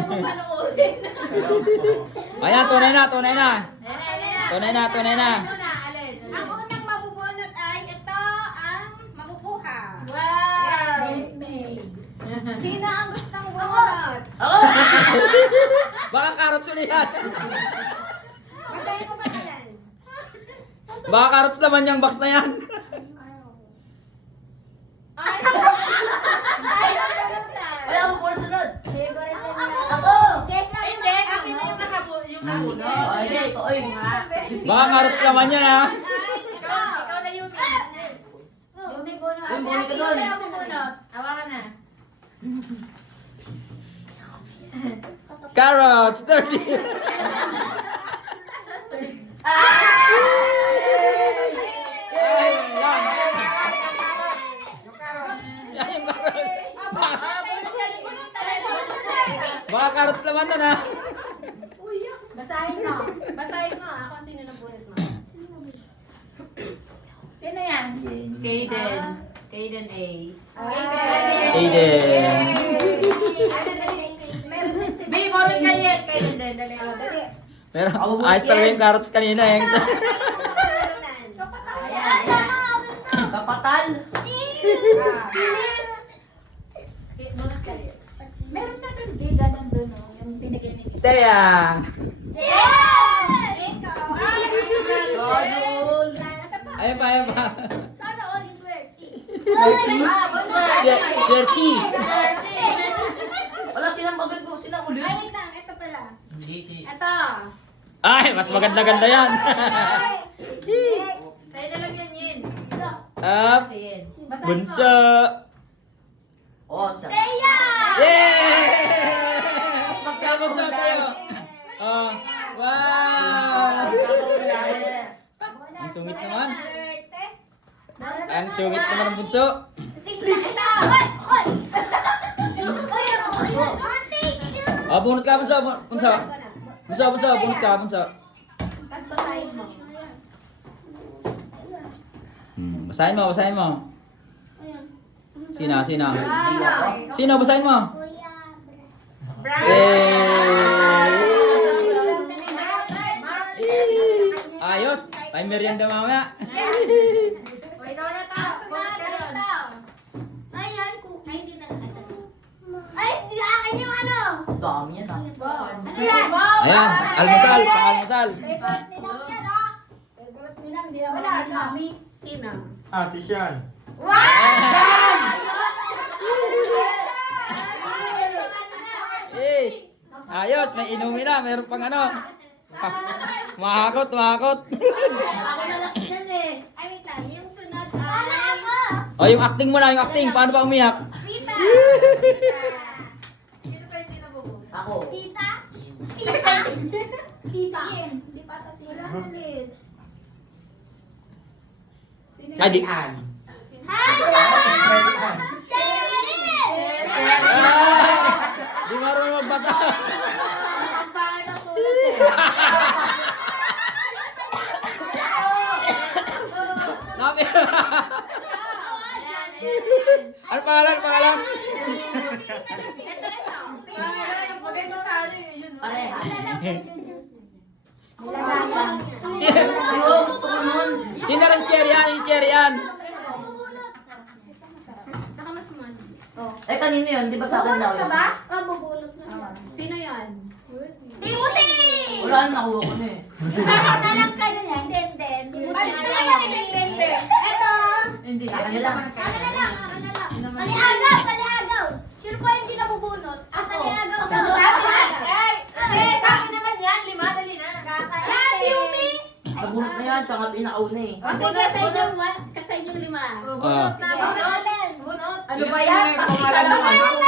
mo panoorin. Ayan, tunay na, tunay na. Tunay na. Tunay na. Ang unang mabubunot ay ito ang makukuha. Wow! Sino ang gustong bunot? Baka carrots ulit yan. Basahin mo ba yan? Baka carrots naman yung box na yan. Ayaw galutan. Ay, ako po na sunod. Favorite niya. Ako! Hindi, kasi na yung nakabuo. Ay, hindi. Ay, Baka carrots naman yan ha. Ikaw na Yumi. Yumi bunot. Yumi, bunot ka dun. Bunot. Awa ka na. Carrots, 30. Ay, yan. Yan yung carrots. Baka carrots naman nun ha. Basahin mo. Basahin mo ako ang sino nabunot mo. Sino yan? Kaden. Kaden Ace. Aiden. Bay, bunot ka yan. Kayo din, dali. Dali. Pero ayos talaga yung carrots kanina eh. Kapatal. Bunot ka yan. Meron na kang biga nandun, no? Yung binigay ni Kita. Teya. Gadol. Ayun pa, ayun pa. Sana all is well. Jerky. Wala, silang agad po. Silang ulit. Ay, wait lang. Ito pala. Hindi, si... Ito. Ay, mas maganda-ganda yan. Sa'yo na lang yan, Yin. Up. Kasi Yin. Basahin mo. Bunso. Oh, tsaka. Yay! Bunso tayo. Oh, wow. Ang sungit naman. Ang sungit naman ng bunso. Oh, bunot ka, bunso. Bunso. Bunso, bunso. Bunot ka, bunso. Tapos basahin mo. Basahin mo, basahin mo. Sino, sino? Sino, basahin mo. Ayos. Ay, merienda mamaya. O, ikaw na to. Ang sunod ay ito. Ayan, cookies. Ay, di na. Ay, di akin yung ano. Dami yan ah. Ano yan? Ayan, almusal, pang-almusal. Favorite ni Nam yan, oh. Favorite ni Nam, di naman ako si Mami. Sino? Ah, si Sean. Eh, ayos, may inumin na, meron pang ano. Mahakot, mahakot. Ako na last yan eh. Ay, wait lang. Yung sunod ay... Ano ako? O, yung acting mo na, yung acting. Paano ba umiyak? Tita. Sino pa yung tinabubo? Ako. Tita. Tita. Tita. Hindi pa ata sila. ulit. Sino Ay, di. Hi, Sarah! Cheryl! Ah, di marunong magbasa. Ang pangit ang sulat eh. Nabi. Ano pangalan, pangalan? Ito. Maganda sa akin, yun. Parehas. Sino, Ayo, gusto ko nun. sino rin cherry yan? Yung cherry yan. Tsaka mas man. Eh, kanino yun? Di ba sa akin daw yun? Ah, bubulot na. Sino yan? Timothy! Wala na, nakuha ko na eh. Parang na lang kayo niya. Hindi. Ito. Hindi, akin na lang. Akin na lang. Paliagaw. Sino pa hindi nabubunot? Ang paliagaw daw. Sa akin naman yan, 5, dali na. Yan, Yumi! Nabunot na yan, sangap inakauna eh. O sige, sa inyong 5. Bunot na, Ikaw na bunot. ulit. Bunot. Ano ba yan? Pasisa lang. Ano yung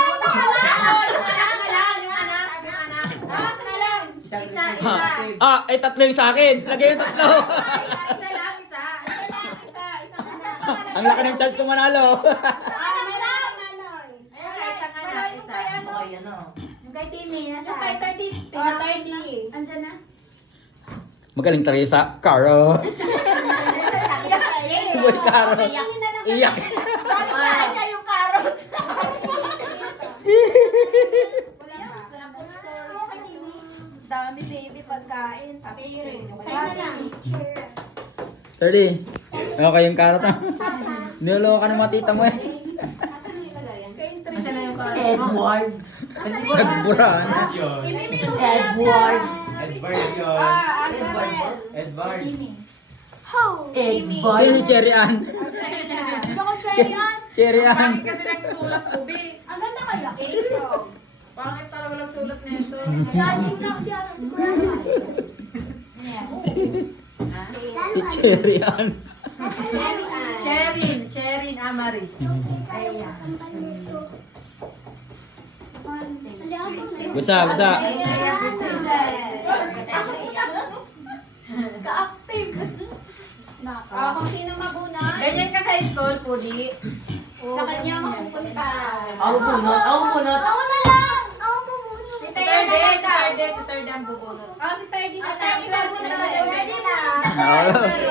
Yung anak. Yung anak. Basta na lang. Isa. Ah, ay tatlo yung sa akin. Lagay yung tatlo. Isa lang, isa. Isa. Ang laki ng chance ko manalo. May lang, Manoy. Ayan, isang anak, isa. Okay, ano. Yung kay Timmy, nasa? Yung kay 30. O, 30. Andyan na. Magaling talaga sa carrot. Boy, carrot. Iyak. Bakit sa kanya yung carrot? Wala pa. Dami baby pagkain. Tapos Sa'yo na lang. 30. Okay yung karot ah. Niloko ka ng mga tita mo eh. Asan yung ilagayan? Nasaan na yung Edward? Nagburaan. Edward. Edward yun. Edward. Edward. Edward. Sino Cherry Ann? Gusto ko cherry on. Cherry Ann. Pangit kasi lang sulat ko, be. Ang ganda kaya. Pangit talaga lang sulat nito. Judges lang si ano, si Kurasa. Si Cherry Ann. Cherry on. Cherin Amaris. Ayan. Basa, basa. Ka-active. Kung sino mabuna, Ganyan ka sa school, Pudi. sa kanya mapupunta. Ako bunot. Ako bunot. Ako na lang! Ako mabuna. Si third ang bubunot. Si Ferdy na lang. Si Ferdy na lang. Ready na.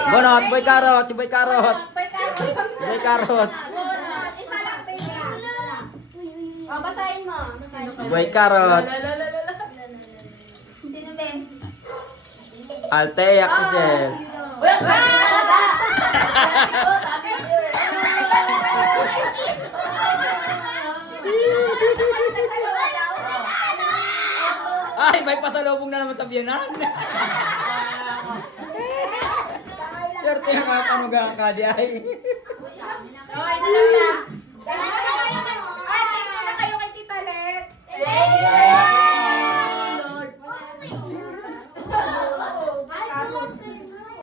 Bonot, boy karot, si boy karot. Boy Carol. Boy karot. Bonot. Isa lang, baby. Basahin mo. Boy karot. Lalalala. Sino ba? Altea Crisel. Uy, swerte talaga. Ay, may pasalubong na naman sa biyanan. Swerte yung kapanugang kadi ay. Okay, na lang na. Ay, tingnan na kayo kay Tita Let.